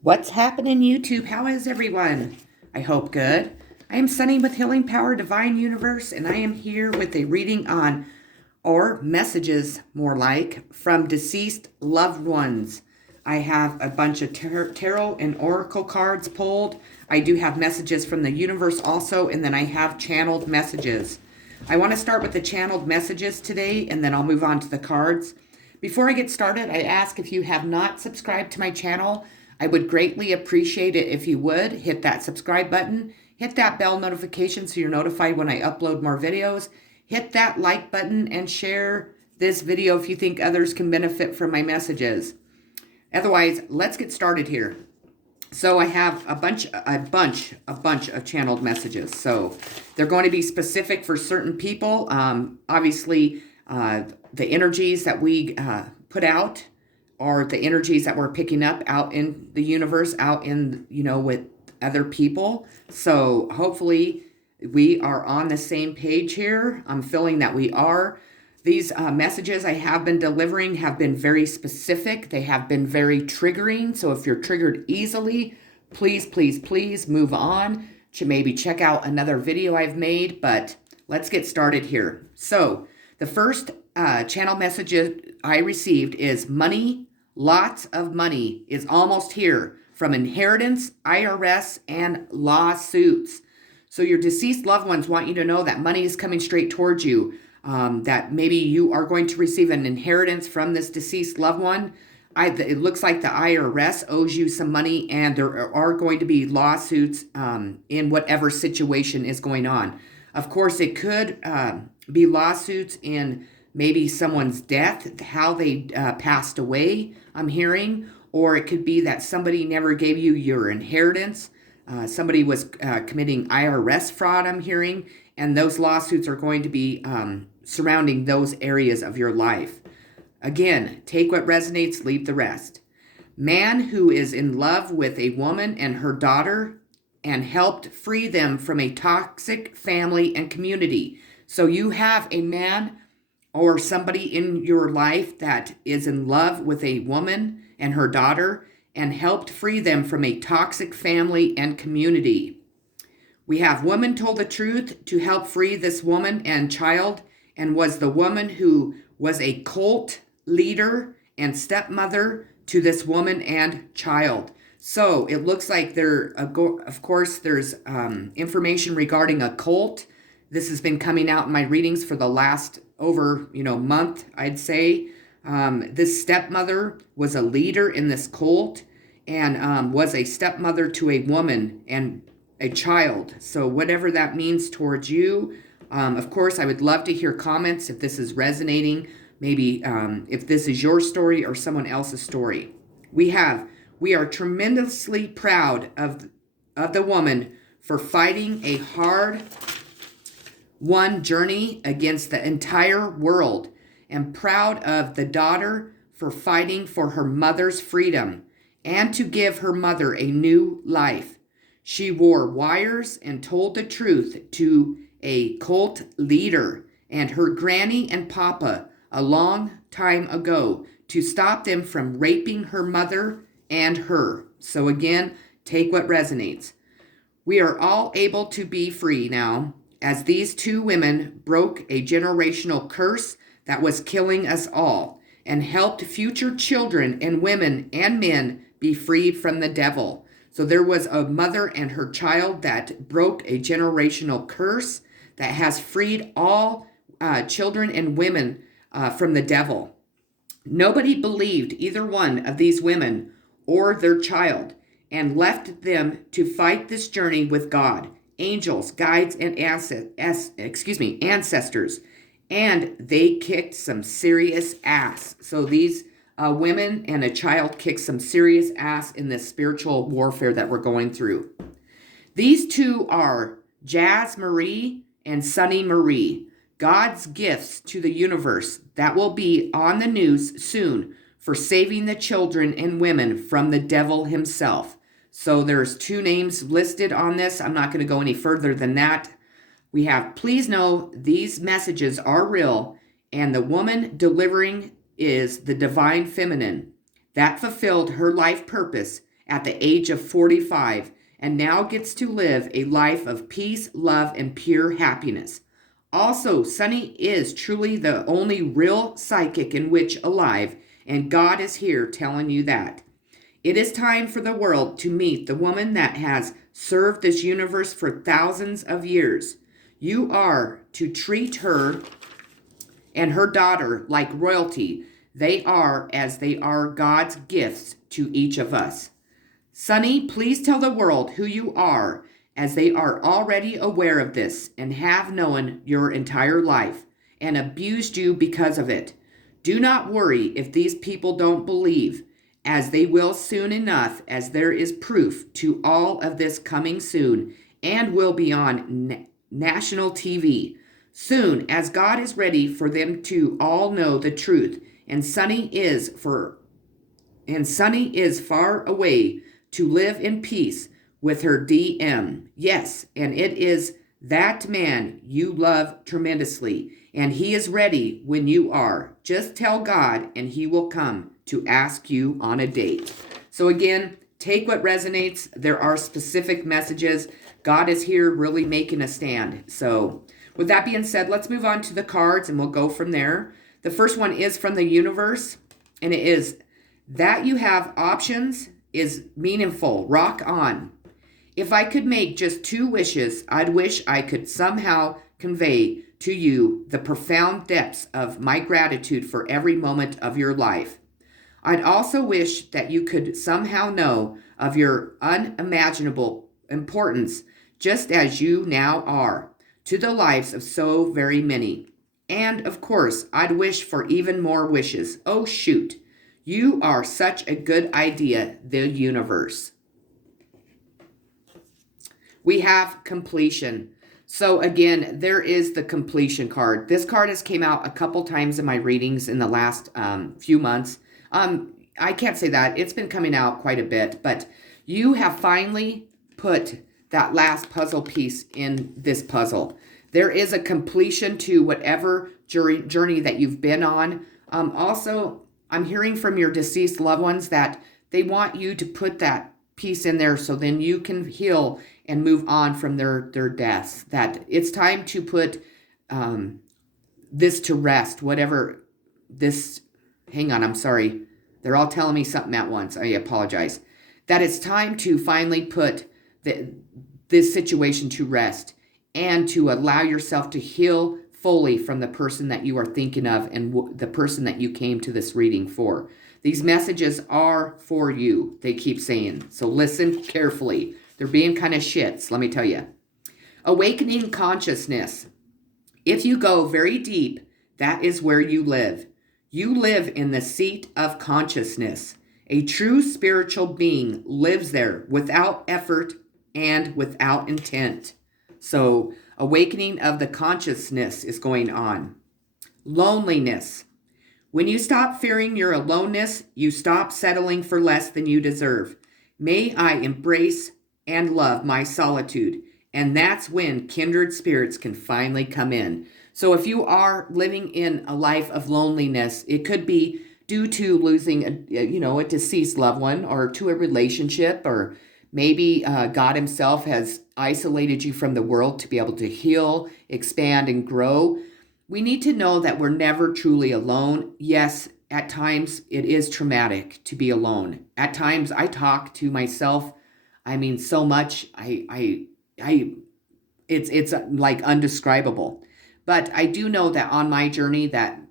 What's happening, YouTube? How is everyone? I hope good. I am Sunny with Healing Power Divine Universe, and I am here with a reading on, or messages more like, from deceased loved ones. I have a bunch of tarot and oracle cards pulled. I do have messages from the universe also, and then I have channeled messages. I want to start with the channeled messages today, and then I'll move on to the cards. Before I get started, I ask if you have not subscribed to my channel, I would greatly appreciate it if you would hit that subscribe button, hit that bell notification so you're notified when I upload more videos, hit that like button, and share this video if you think others can benefit from my messages. Otherwise, let's get started here. So I have a bunch of channeled messages. So they're going to be specific for certain people. Obviously, the energies that we put out are the energies that we're picking up out in the universe, out in, with other people. So hopefully we are on the same page here. I'm feeling that we are. These messages I have been delivering have been very specific. They have been very triggering. So if you're triggered easily, please move on to maybe check out another video I've made. But let's get started here. So the first channel message I received is money. Lots of money is almost here from inheritance, IRS, and lawsuits. So your deceased loved ones want you to know that money is coming straight towards you. That maybe you are going to receive an inheritance from this deceased loved one. It looks like the IRS owes you some money, and there are going to be lawsuits in whatever situation is going on. Of course, it could be lawsuits in maybe someone's death, how they passed away, I'm hearing, or it could be that somebody never gave you your inheritance. Somebody was committing IRS fraud, I'm hearing, and those lawsuits are going to be surrounding those areas of your life. Again, take what resonates, leave the rest. Man who is in love with a woman and her daughter and helped free them from a toxic family and community. So you have a man or somebody in your life that is in love with a woman and her daughter and helped free them from a toxic family and community. We have woman told the truth to help free this woman and child, and was the woman who was a cult leader and stepmother to this woman and child. So it looks like of course, there's information regarding a cult. This has been coming out in my readings for the last over, month, I'd say. This stepmother was a leader in this cult and was a stepmother to a woman and a child. So whatever that means towards you, of course, I would love to hear comments if this is resonating, maybe if this is your story or someone else's story. We are tremendously proud of the woman for fighting a hard won journey against the entire world, and proud of the daughter for fighting for her mother's freedom and to give her mother a new life. She wore wires and told the truth to a cult leader and her granny and papa a long time ago to stop them from raping her mother and her. So again, take what resonates. We are all able to be free now, as these two women broke a generational curse that was killing us all and helped future children and women and men be freed from the devil. So there was a mother and her child that broke a generational curse that has freed all children and women from the devil. Nobody believed either one of these women or their child and left them to fight this journey with God, angels, guides, and ancestors. And they kicked some serious ass. So these women and a child kicked some serious ass in this spiritual warfare that we're going through. These two are Jazz Marie and Sunny Marie, God's gifts to the universe that will be on the news soon for saving the children and women from the devil himself. So there's two names listed on this. I'm not going to go any further than that. We have, please know these messages are real, and the woman delivering is the divine feminine that fulfilled her life purpose at the age of 45 and now gets to live a life of peace, love, and pure happiness. Also, Sunny is truly the only real psychic in which alive, and God is here telling you that. It is time for the world to meet the woman that has served this universe for thousands of years. You are to treat her and her daughter like royalty. They are as they are God's gifts to each of us. Sonny, please tell the world who you are, as they are already aware of this and have known your entire life and abused you because of it. Do not worry if these people don't believe, as they will soon enough, as there is proof to all of this coming soon and will be on national TV. Soon, as God is ready for them to all know the truth, and Sunny is far away to live in peace with her DM. Yes, and it is that man you love tremendously, and he is ready when you are. Just tell God, and he will come to ask you on a date. So again, take what resonates. There are specific messages. God is here really making a stand. So with that being said, let's move on to the cards and we'll go from there. The first one is from the universe, and it is that you have options is meaningful. Rock on. If I could make just 2 wishes, I'd wish I could somehow convey to you the profound depths of my gratitude for every moment of your life. I'd also wish that you could somehow know of your unimaginable importance, just as you now are, to the lives of so very many. And, of course, I'd wish for even more wishes. Oh, shoot. You are such a good idea, the universe. We have completion. So again, there is the completion card. This card has came out a couple times in my readings in the last few months. I can't say that. It's been coming out quite a bit, but you have finally put that last puzzle piece in this puzzle. There is a completion to whatever journey that you've been on. Also, I'm hearing from your deceased loved ones that they want you to put that piece in there so then you can heal and move on from their deaths. That it's time to put this to rest, whatever this, hang on, I'm sorry. They're all telling me something at once. I apologize. That it's time to finally put this situation to rest and to allow yourself to heal fully from the person that you are thinking of and the person that you came to this reading for. These messages are for you, they keep saying. So listen carefully. They're being kind of shits, let me tell you. Awakening consciousness. If you go very deep, that is where you live. You live in the seat of consciousness. A true spiritual being lives there without effort and without intent. So awakening of the consciousness is going on. Loneliness. When you stop fearing your aloneness, you stop settling for less than you deserve. May I embrace and love my solitude. And that's when kindred spirits can finally come in. So if you are living in a life of loneliness, it could be due to losing a deceased loved one, or to a relationship, or maybe God himself has isolated you from the world to be able to heal, expand, and grow. We need to know that we're never truly alone. Yes, at times it is traumatic to be alone. At times I talk to myself. I mean, so much. It's like undescribable. But I do know that on my journey that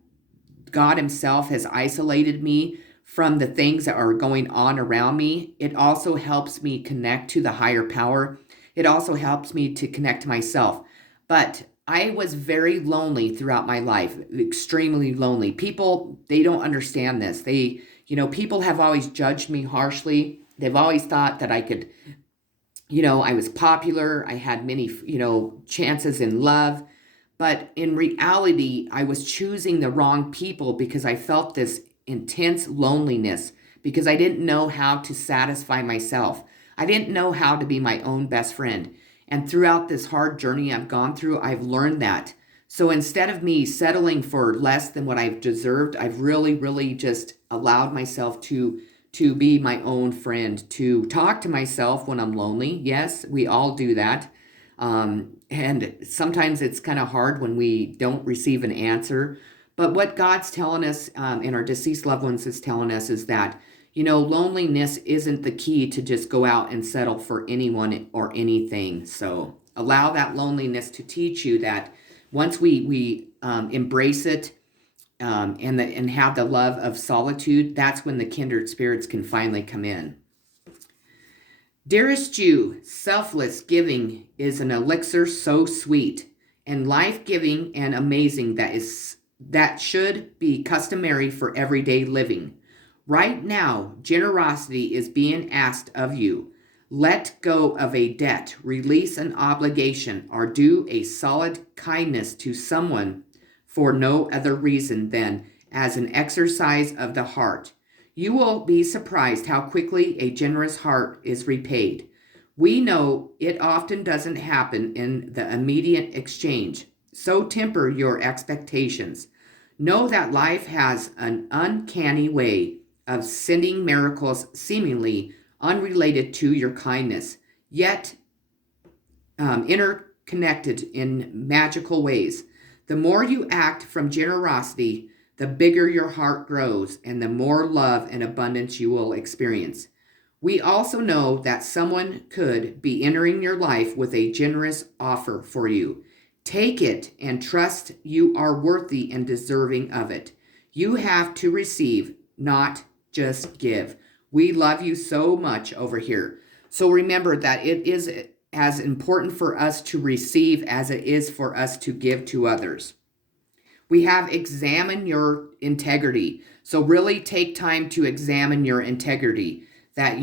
God himself has isolated me from the things that are going on around me. It also helps me connect to the higher power. It also helps me to connect to myself. But I was very lonely throughout my life, extremely lonely. People, they don't understand this. People have always judged me harshly. They've always thought that I could, I was popular. I had many, chances in love. But in reality, I was choosing the wrong people because I felt this intense loneliness because I didn't know how to satisfy myself. I didn't know how to be my own best friend. And throughout this hard journey I've gone through, I've learned that. So instead of me settling for less than what I've deserved, I've really, really just allowed myself to to be my own friend, to talk to myself when I'm lonely. Yes, we all do that. And sometimes it's kind of hard when we don't receive an answer. But what God's telling us, and our deceased loved ones is telling us, is that, loneliness isn't the key to just go out and settle for anyone or anything. So allow that loneliness to teach you that once we embrace it, and have the love of solitude, that's when the kindred spirits can finally come in. Dearest you, selfless giving is an elixir so sweet and life-giving and amazing that should be customary for everyday living. Right now, generosity is being asked of you. Let go of a debt, release an obligation, or do a solid kindness to someone for no other reason than as an exercise of the heart. You will be surprised how quickly a generous heart is repaid. We know it often doesn't happen in the immediate exchange, so temper your expectations. Know that life has an uncanny way of sending miracles seemingly unrelated to your kindness, yet interconnected in magical ways. The more you act from generosity, the bigger your heart grows and the more love and abundance you will experience. We also know that someone could be entering your life with a generous offer for you. Take it and trust you are worthy and deserving of it. You have to receive, not just give. We love you so much over here. So remember that it is as important for us to receive as it is for us to give to others. We have examine your integrity. So really take time to examine your integrity. That,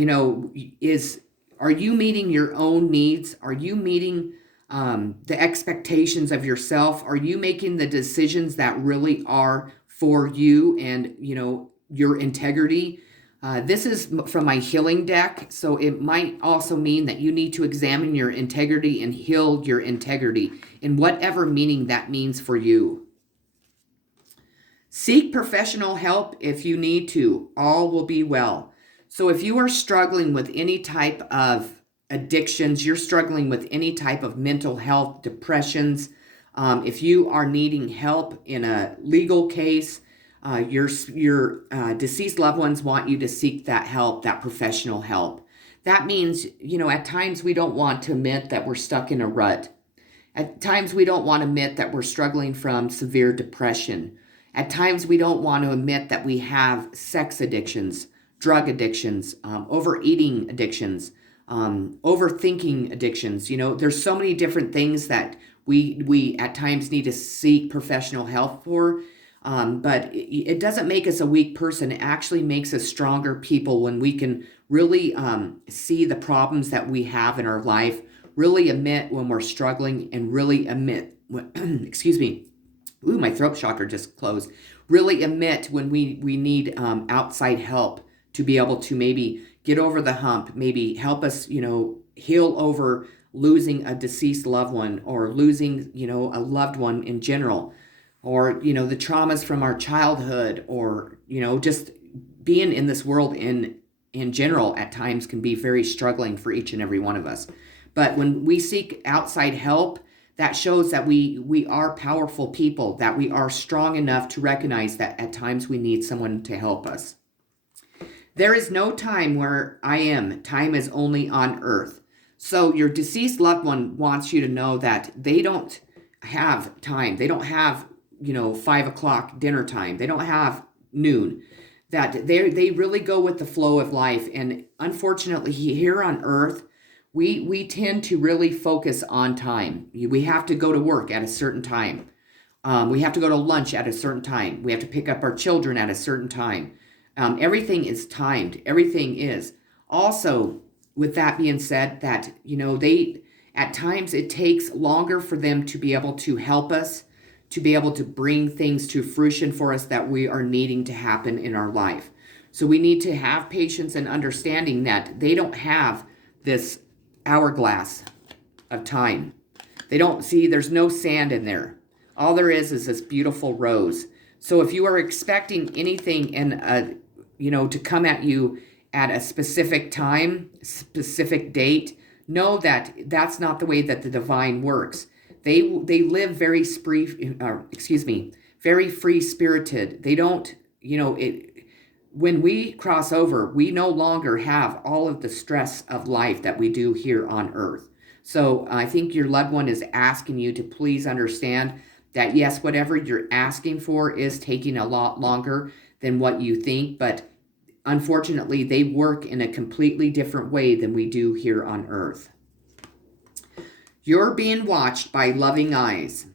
are you meeting your own needs? Are you meeting the expectations of yourself? Are you making the decisions that really are for you and, your integrity? This is from my healing deck, so it might also mean that you need to examine your integrity and heal your integrity in whatever meaning that means for you. Seek professional help if you need to. All will be well. So if you are struggling with any type of addictions, you're struggling with any type of mental health, depressions, if you are needing help in a legal case, your deceased loved ones want you to seek that help, that professional help. That means, at times we don't want to admit that we're stuck in a rut. At times we don't want to admit that we're struggling from severe depression. At times we don't want to admit that we have sex addictions, drug addictions, overeating addictions, overthinking addictions. There's so many different things that we at times need to seek professional help for. But it doesn't make us a weak person. It actually makes us stronger people when we can really see the problems that we have in our life, really admit when we're struggling, and really admit, excuse me, ooh, my throat chakra just closed. Really admit when we need outside help to be able to maybe get over the hump, maybe help us, heal over losing a deceased loved one or losing, a loved one in general. Or, the traumas from our childhood, or, just being in this world in general at times can be very struggling for each and every one of us. But when we seek outside help, that shows that we are powerful people, that we are strong enough to recognize that at times we need someone to help us. There is no time where I am. Time is only on earth. So your deceased loved one wants you to know that they don't have time. They don't have 5 o'clock dinner time. They don't have noon. That they really go with the flow of life. And unfortunately, here on earth, we tend to really focus on time. We have to go to work at a certain time. We have to go to lunch at a certain time. We have to pick up our children at a certain time. Everything is timed. Everything is. Also, with that being said, that, they, at times it takes longer for them to be able to help us, to be able to bring things to fruition for us that we are needing to happen in our life. So we need to have patience and understanding that they don't have this hourglass of time. They don't see, there's no sand in there. All there is this beautiful rose. So if you are expecting anything to come at you at a specific time, specific date. Know that that's not the way that the divine works. They live very free spirited. They don't, when we cross over, we no longer have all of the stress of life that we do here on earth. So I think your loved one is asking you to please understand that yes, whatever you're asking for is taking a lot longer than what you think, but unfortunately, they work in a completely different way than we do here on earth. You're being watched by loving eyes.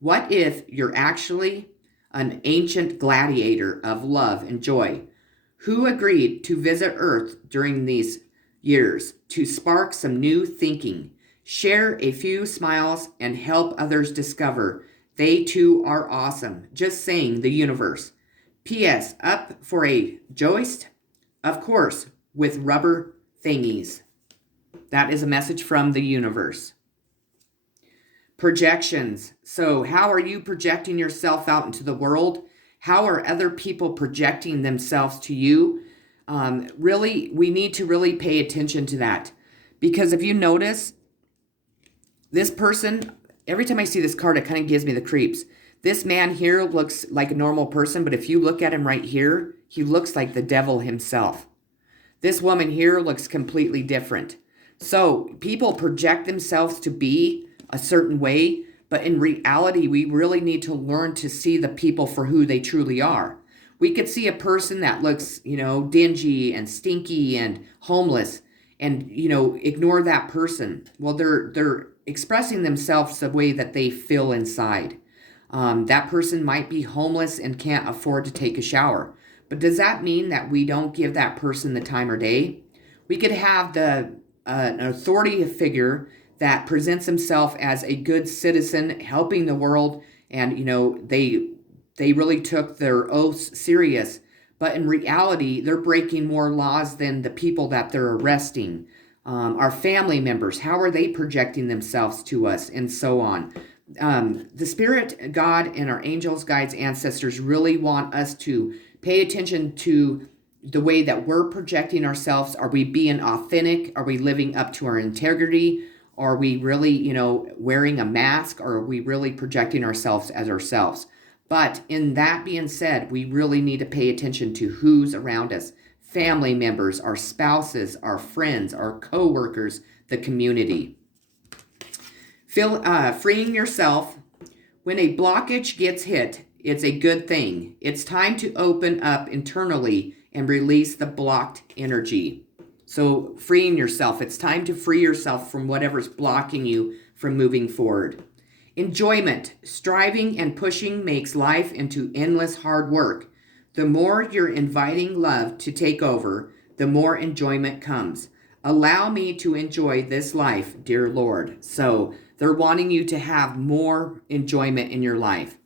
What if you're actually an ancient gladiator of love and joy who agreed to visit Earth during these years to spark some new thinking, share a few smiles, and help others discover they too are awesome? Just saying, the universe. P.S. Up for a joist? Of course, with rubber thingies. That is a message from the universe. Projections. So how are you projecting yourself out into the world? How are other people projecting themselves to you? Really, we need to really pay attention to that. Because if you notice, this person, every time I see this card, it kind of gives me the creeps. This man here looks like a normal person, but if you look at him right here, he looks like the devil himself. This woman here looks completely different. So people project themselves to be a certain way, but in reality, we really need to learn to see the people for who they truly are. We could see a person that looks, dingy and stinky and homeless and, ignore that person. Well, they're expressing themselves the way that they feel inside. That person might be homeless and can't afford to take a shower. But does that mean that we don't give that person the time of day? We could have an authority figure that presents himself as a good citizen, helping the world, and they really took their oaths serious. But in reality, they're breaking more laws than the people that they're arresting. Our family members, how are they projecting themselves to us, and so on. The Spirit, God, and our angels, guides, ancestors really want us to pay attention to the way that we're projecting ourselves. Are we being authentic? Are we living up to our integrity? Are we really, wearing a mask? Or are we really projecting ourselves as ourselves? But in that being said, we really need to pay attention to who's around us. Family members, our spouses, our friends, our co-workers, the community. Freeing yourself. When a blockage gets hit, it's a good thing. It's time to open up internally and release the blocked energy. So freeing yourself. It's time to free yourself from whatever's blocking you from moving forward. Enjoyment. Striving and pushing makes life into endless hard work. The more you're inviting love to take over, the more enjoyment comes. Allow me to enjoy this life, dear Lord. So they're wanting you to have more enjoyment in your life.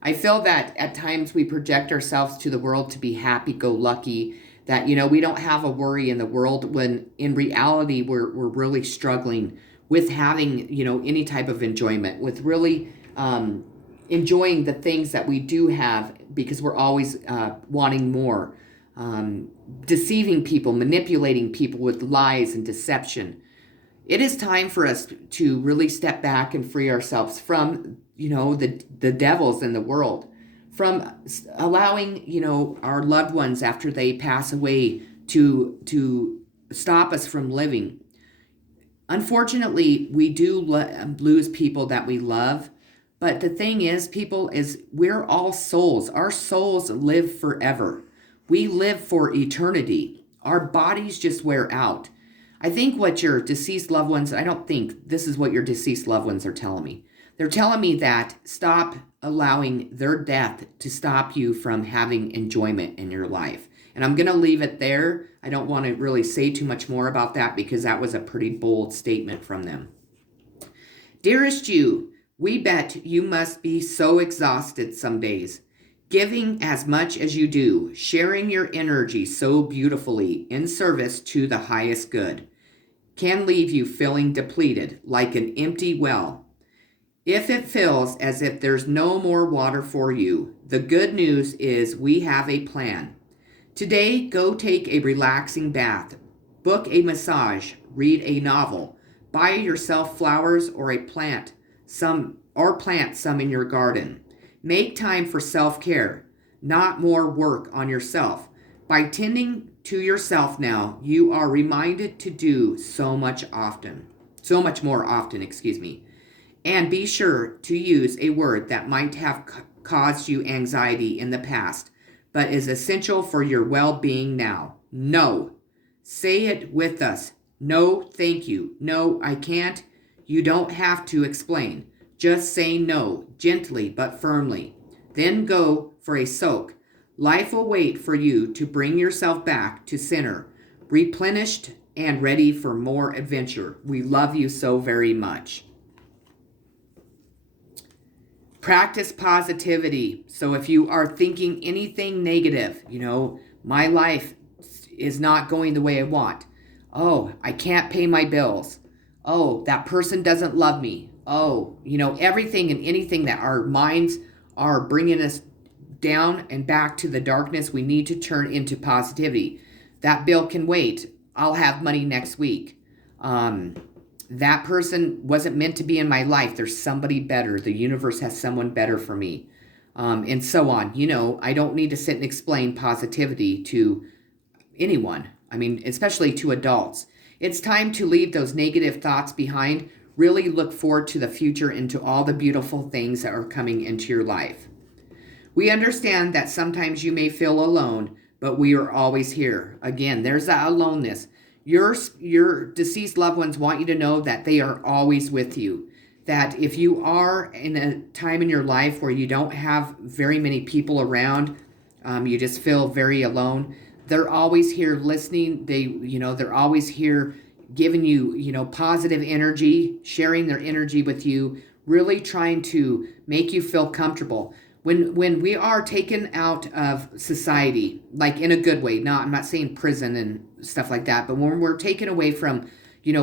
I feel that at times we project ourselves to the world to be happy-go-lucky, that, we don't have a worry in the world, when in reality we're really struggling with having, any type of enjoyment, with really enjoying the things that we do have, because we're always wanting more. Deceiving people, manipulating people with lies and deception. It is time for us to really step back and free ourselves from, the devils in the world, from allowing, our loved ones after they pass away to stop us from living. Unfortunately, we do lose people that we love. But the thing is, we're all souls. Our souls live forever. We live for eternity. Our bodies just wear out. I think what your deceased loved ones, I don't think this is what your deceased loved ones are telling me. They're telling me that stop allowing their death to stop you from having enjoyment in your life. And I'm going to leave it there. I don't want to really say too much more about that, because that was a pretty bold statement from them. Dearest you, we bet you must be so exhausted some days. Giving as much as you do, sharing your energy so beautifully in service to the highest good, can leave you feeling depleted like an empty well. If it feels as if there's no more water for you, the good news is we have a plan. Today, go take a relaxing bath, book a massage, read a novel, buy yourself flowers or plant some in your garden. Make time for self-care, not more work on yourself. By tending to yourself now, you are reminded to do so much more often, excuse me. And be sure to use a word that might have caused you anxiety in the past, but is essential for your well being now. No. Say it with us. No, thank you. No, I can't. You don't have to explain. Just say no, gently but firmly. Then go for a soak. Life will wait for you to bring yourself back to center, replenished and ready for more adventure. We love you so very much. Practice positivity. So if you are thinking anything negative, my life is not going the way I want. Oh, I can't pay my bills. Oh, that person doesn't love me. Oh, everything and anything that our minds are bringing us down and back to the darkness, we need to turn into positivity. That bill can wait. I'll have money next week. That person wasn't meant to be in my life. There's somebody better. The universe has someone better for me. And so on. I don't need to sit and explain positivity to anyone. Especially to adults. It's time to leave those negative thoughts behind. Really look forward to the future and to all the beautiful things that are coming into your life. We understand that sometimes you may feel alone, but we are always here. Again, there's that aloneness. Your deceased loved ones want you to know that they are always with you. That if you are in a time in your life where you don't have very many people around, you just feel very alone, they're always here listening. They're always here giving you, positive energy, sharing their energy with you, really trying to make you feel comfortable. When we are taken out of society, like in a good way, I'm not saying prison and stuff like that, but when we're taken away from,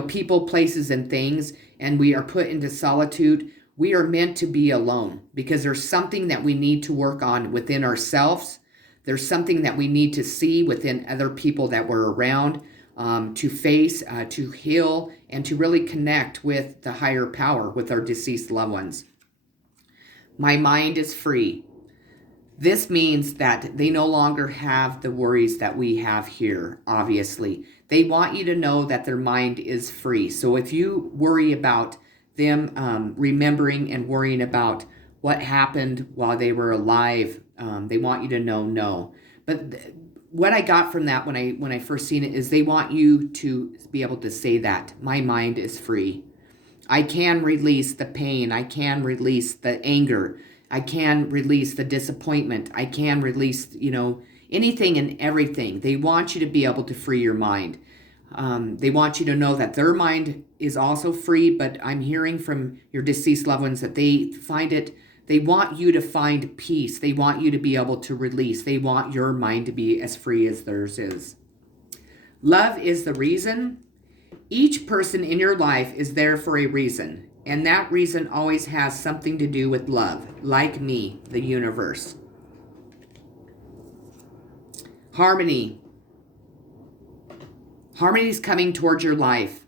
people, places, and things, and we are put into solitude, we are meant to be alone because there's something that we need to work on within ourselves. There's something that we need to see within other people that we're around, to face, to heal, and to really connect with the higher power, with our deceased loved ones. My mind is free. This means that they no longer have the worries that we have here, obviously. They want you to know that their mind is free. So if you worry about them remembering and worrying about what happened while they were alive, they want you to know no. But what I got from that when I first seen it is they want you to be able to say that my mind is free. I can release the pain. I can release the anger. I can release the disappointment. I can release, anything and everything. They want you to be able to free your mind. They want you to know that their mind is also free, but I'm hearing from your deceased loved ones that they want you to find peace. They want you to be able to release. They want your mind to be as free as theirs is. Love is the reason. Each person in your life is there for a reason, and that reason always has something to do with love, like me, the universe. Harmony. Harmony is coming towards your life.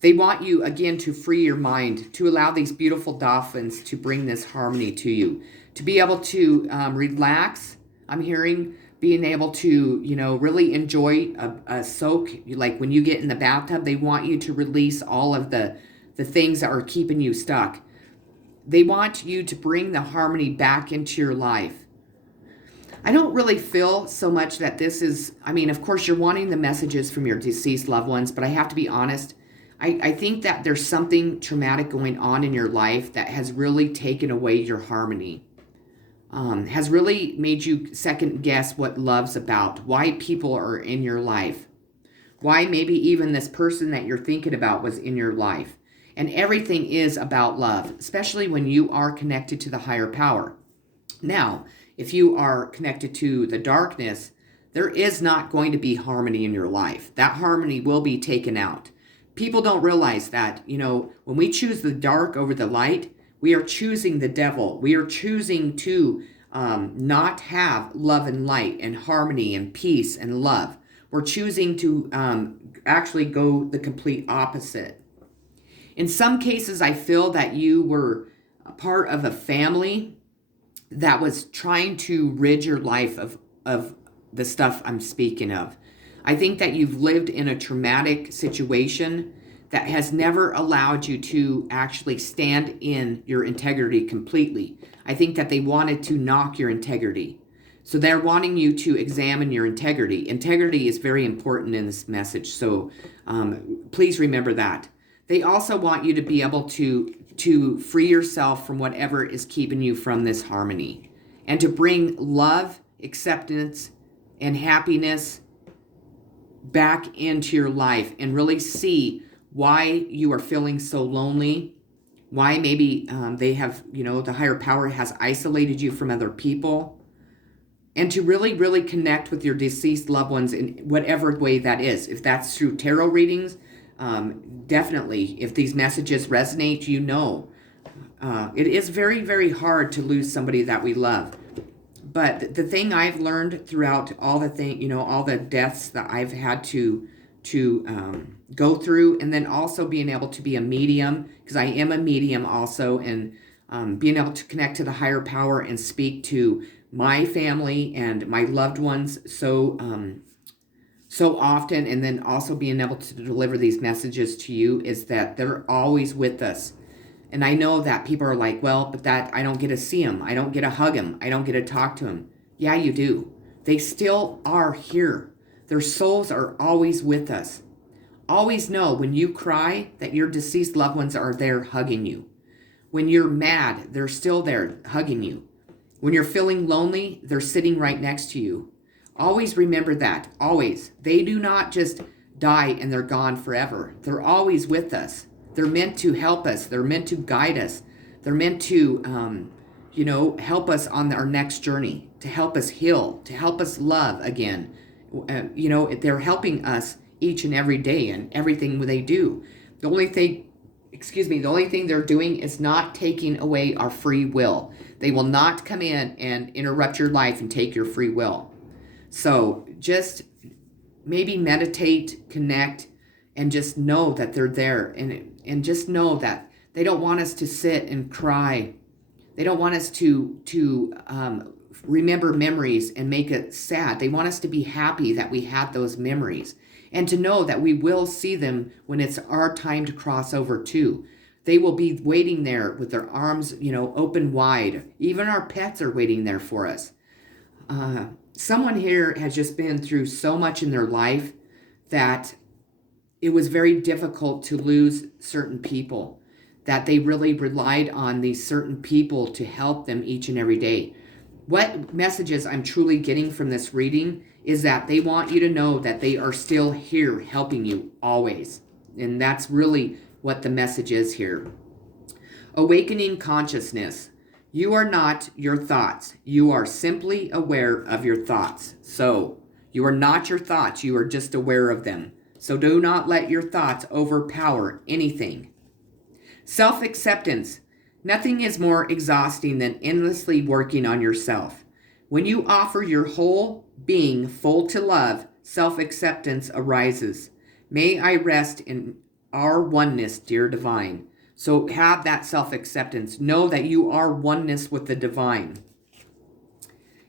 They want you, again, to free your mind, to allow these beautiful dolphins to bring this harmony to you, to be able to relax. I'm hearing being able to, really enjoy a soak. Like when you get in the bathtub, they want you to release all of the things that are keeping you stuck. They want you to bring the harmony back into your life. I don't really feel so much that this is, of course, you're wanting the messages from your deceased loved ones, but I have to be honest. I think that there's something traumatic going on in your life that has really taken away your harmony. Has really made you second guess what love's about, why people are in your life, why maybe even this person that you're thinking about was in your life. And everything is about love, especially when you are connected to the higher power. Now, if you are connected to the darkness, there is not going to be harmony in your life. That harmony will be taken out. People don't realize that, when we choose the dark over the light, we are choosing the devil. We are choosing to not have love and light and harmony and peace and love. We're choosing to actually go the complete opposite. In some cases, I feel that you were a part of a family that was trying to rid your life of the stuff I'm speaking of. I think that you've lived in a traumatic situation that has never allowed you to actually stand in your integrity completely. I think that they wanted to knock your integrity. So they're wanting you to examine your integrity. Integrity is very important in this message, so please remember that. They also want you to be able to free yourself from whatever is keeping you from this harmony, and to bring love, acceptance, and happiness back into your life, and really see why you are feeling so lonely, why maybe they have, the higher power has isolated you from other people, and to really, really connect with your deceased loved ones in whatever way that is. If that's through tarot readings, definitely, if these messages resonate, it is very, very hard to lose somebody that we love. But the thing I've learned throughout all the deaths that I've had to go through, and then also being able to be a medium, because I am a medium also, and being able to connect to the higher power and speak to my family and my loved ones so often, and then also being able to deliver these messages to you, is that they're always with us. And I know that people are like, well, but that I don't get to see them. I don't get to hug them. I don't get to talk to them. Yeah, you do. They still are here. Their souls are always with us. Always know when you cry that your deceased loved ones are there hugging you. When you're mad, they're still there hugging you. When you're feeling lonely, they're sitting right next to you. Always remember that. Always. They do not just die and they're gone forever. They're always with us. They're meant to help us. They're meant to guide us. They're meant to, help us on our next journey, to help us heal, to help us love again. They're helping us each and every day in everything they do. The only thing they're doing is not taking away our free will. They will not come in and interrupt your life and take your free will. So just maybe meditate, connect, and just know that they're there, and just know that they don't want us to sit and cry. They don't want us to remember memories and make it sad. They want us to be happy that we had those memories, and to know that we will see them when it's our time to cross over too. They will be waiting there with their arms, open wide. Even our pets are waiting there for us. Someone here has just been through so much in their life that it was very difficult to lose certain people, that they really relied on these certain people to help them each and every day. What messages I'm truly getting from this reading is that they want you to know that they are still here helping you always. And that's really what the message is here. Awakening consciousness. You are not your thoughts. You are simply aware of your thoughts. So you are not your thoughts. You are just aware of them. So do not let your thoughts overpower anything. Self-acceptance. Nothing is more exhausting than endlessly working on yourself. When you offer your whole being full to love, self-acceptance arises. May I rest in our oneness, dear divine. So have that self-acceptance. Know that you are oneness with the divine.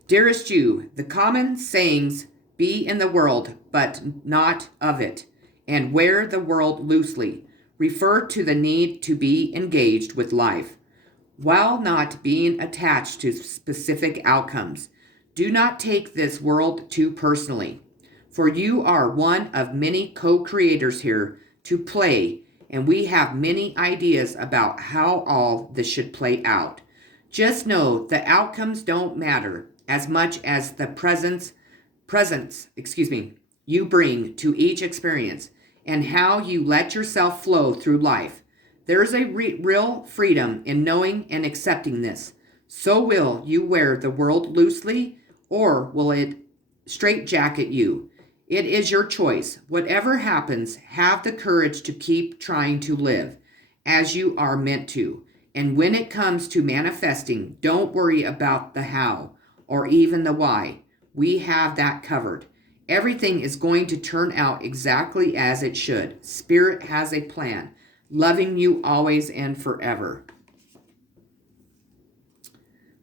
Dearest you, the common sayings, be in the world, but not of it, and wear the world loosely, refer to the need to be engaged with life, while not being attached to specific outcomes. Do not take this world too personally, for you are one of many co-creators here to play, and we have many ideas about how all this should play out. Just know the outcomes don't matter as much as the presence you bring to each experience, and how you let yourself flow through life. There is a real freedom in knowing and accepting this. So will you wear the world loosely, or will it straitjacket you? It is your choice. Whatever happens, have the courage to keep trying to live as you are meant to. And when it comes to manifesting, don't worry about the how or even the why. We have that covered. Everything is going to turn out exactly as it should. Spirit has a plan, loving you always and forever.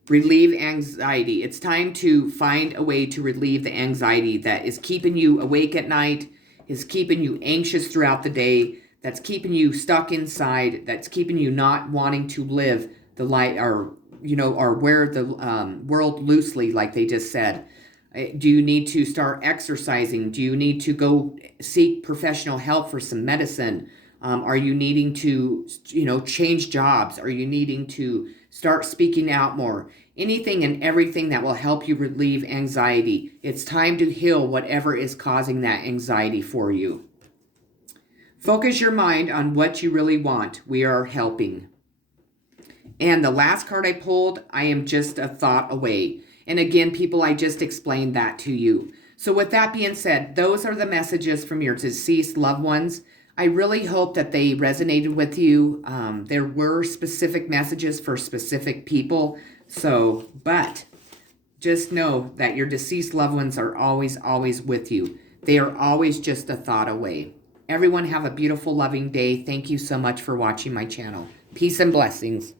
Relieve anxiety. It's time to find a way to relieve the anxiety that is keeping you awake at night, is keeping you anxious throughout the day, that's keeping you stuck inside, that's keeping you not wanting to live the light or wear the world loosely, like they just said. Do you need to start exercising? Do you need to go seek professional help for some medicine? Are you needing to, change jobs? Are you needing to start speaking out more? Anything and everything that will help you relieve anxiety. It's time to heal whatever is causing that anxiety for you. Focus your mind on what you really want. We are helping. And the last card I pulled, I am just a thought away. And again, people, I just explained that to you. So with that being said, those are the messages from your deceased loved ones. I really hope that they resonated with you. There were specific messages for specific people. But just know that your deceased loved ones are always, always with you. They are always just a thought away. Everyone have a beautiful, loving day. Thank you so much for watching my channel. Peace and blessings.